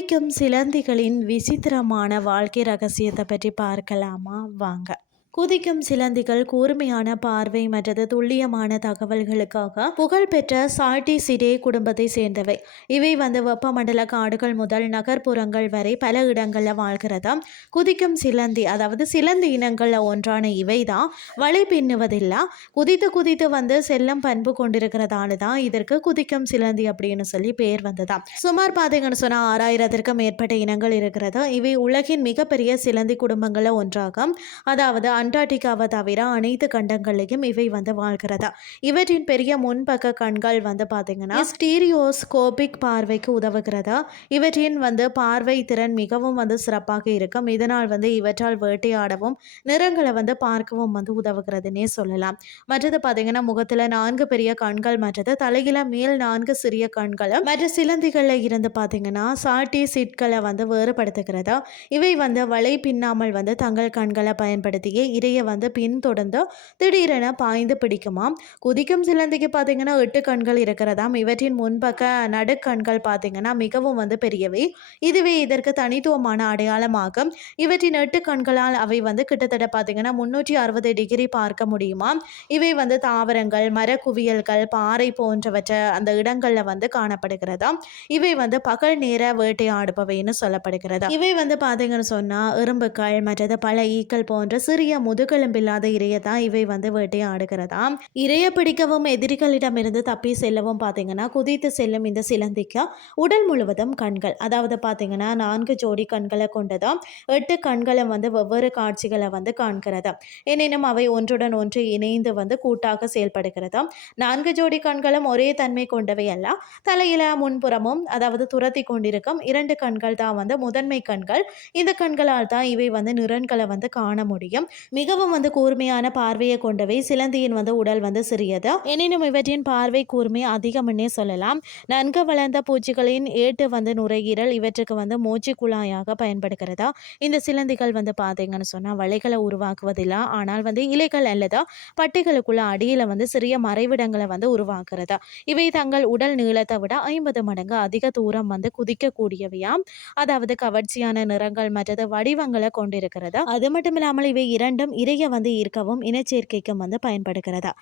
குதிக்கும் சிலந்திகளின் விசித்திரமான வாழ்க்கை ரகசியத்தை பற்றி பார்க்கலாமா? வாங்க. குதிக்கும் சிலந்திகள் கூர்மையான பார்வை மற்றது துல்லியமான தகவல்களுக்காக புகழ்பெற்ற சாட்டி சிடே குடும்பத்தை சேர்ந்தவை. இவை வந்து வெப்பமண்டல காடுகள் முதல் நகர்ப்புறங்கள் வரை பல இடங்களில் வாழ்கிறதா குதிக்கும் சிலந்தி அதாவது சிலந்தி இனங்களில் ஒன்றான இவை தான். வலை பின்னுவதில்லை. குதித்து குதித்து வந்து செல்லம் பண்பு கொண்டிருக்கிறதால தான் இதற்கு குதிக்கும் சிலந்தி அப்படின்னு சொல்லி பேர் வந்ததாம். சுமார் பார்த்தீங்கன்னு சொன்னால் ஆறாயிரத்திற்கும் மேற்பட்ட இனங்கள் இருக்கிறது. இவை உலகின் மிகப்பெரிய சிலந்தி குடும்பங்களில் ஒன்றாகும். அதாவது அண்டார்டிகாவை தவிர அனைத்து கண்டங்களையும் இவை வந்து வாழ்கிறதா? இவற்றின் பெரிய முன்பக்க கண்கள் வந்து பார்த்தீங்கன்னா ஸ்டீரியோஸ்கோபிக் பார்வைக்கு உதவுகிறதா? இவற்றின் வந்து பார்வை திறன் மிகவும் வந்து சிறப்பாக இருக்கும். இதனால் வந்து இவற்றால் வேட்டையாடவும் நிறங்களை வந்து பார்க்கவும் வந்து உதவுகிறதுனே சொல்லலாம். மற்றது பார்த்தீங்கன்னா முகத்தில் நான்கு பெரிய கண்கள் மற்றது தலையில மேல் நான்கு சிறிய கண்களும் மற்ற சிலந்திகளில் இருந்து பார்த்தீங்கன்னா சாட்டி சீட்களை வந்து வேறுபடுத்துகிறதா? இவை வந்து வலை பின்னாமல் வந்து தங்கள் கண்களை பயன்படுத்தியே இரையை வந்து பின்தொடர்ந்து திடீரென பாய்ந்து பிடிக்குமாம். குதிக்கும் சிலந்திக்கு பார்த்தீங்கன்னா எட்டு கண்கள் இருக்கிறதாம். இவற்றின் முன்பக்க நடுக்கண்கள் பார்த்தீங்கன்னா மிகவும் வந்து பெரியவை. இதுவே இதற்கு தனித்துவமான அடையாளமாகும். இவற்றின் எட்டு கண்களால் அவை வந்து கிட்டத்தட்ட பார்த்தீங்கன்னா முன்னூற்றி அறுபது டிகிரி பார்க்க முடியுமா இவை வந்து தாவரங்கள் மரக்குவியல்கள் பாறை போன்றவற்றை அந்த இடங்களில் வந்து காணப்படுகிறதாம். இவை வந்து பகல் நேர வேட்டையாடுபவைன்னு சொல்லப்படுகிறது இவை வந்து பார்த்தீங்கன்னு சொன்னால் எறும்புகள் மற்றது பல ஈக்கள் போன்ற சிறிய முதுகெலும்பில்லாத இரையை தான் இவை வந்து வேட்டையாடுகிறதாம் இரையை பிடிக்கவும் எதிரிகளிடமிருந்து தப்பி செல்லவும் பார்த்தீங்கன்னா குதித்து செல்லும் இந்த சிலந்திக்கு உடல் முழுவதும் கண்கள். அதாவது பார்த்தீங்கன்னா நான்கு ஜோடி கண்களை கொண்டதும். எட்டு கண்களை வந்து வெவ்வேறு காட்சிகளை வந்து காண்கிறது எனினும் அவை ஒன்றுடன் ஒன்று இணைந்து வந்து கூட்டாக செயல்படுகிறதாம். நான்கு ஜோடி கண்களும் ஒரே தன்மை கொண்டவை அல்ல. தலையில முன்புறமும் அதாவது துரத்தி கொண்டிருக்கும் இரண்டு கண்கள் தான் வந்து முதன்மை கண்கள். இந்த கண்களால் தான் இவை வந்து நிறன்களை வந்து காண முடியும். மிகவும் வந்து கூர்மையான பார்வையை கொண்டவை. சிலந்தியின் வந்து உடல் வந்து சிறியது. எனினும் இவற்றின் பார்வை கூர்மை அதிகம்னே சொல்லலாம். நன்கு வளர்ந்த பூச்சிகளின் ஏட்டு வந்து நுரையீரல் இவற்றுக்கு வந்து மூச்சு குழாயாக பயன்படுகிறதா? இந்த சிலந்திகள் வந்து பார்த்தீங்கன்னு சொன்னால் வலைகளை உருவாக்குவதில்லை. ஆனால் வந்து இலைகள் அல்லது பட்டிகளுக்குள்ள அடியில் வந்து சிறிய மறைவிடங்களை வந்து உருவாக்குறதா இவை தங்கள் உடல் நீளத்தை விட ஐம்பது மடங்கு அதிக தூரம் வந்து குதிக்கக்கூடியவையாம். அதாவது கவர்ச்சியான நிறங்கள் மற்றது வடிவங்களை கொண்டிருக்கிறதா? அது மட்டும் இல்லாமல் இவை இரண்டு இரண்டும் இறைய வந்து ஈர்க்கவும் இனச்சேர்க்கைக்கும் வந்து பயன்படுகிறதா?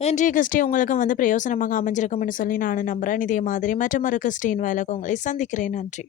இன்றைய கிறிஸ்டி உங்களுக்கு வந்து பிரயோசனமாக அமைஞ்சிருக்கும்னு சொல்லி நானும் நம்புகிறேன் இதே மாதிரி மற்றொரு கிறிஸ்டின் வேலைக்கு உங்களை சந்திக்கிறேன். நன்றி.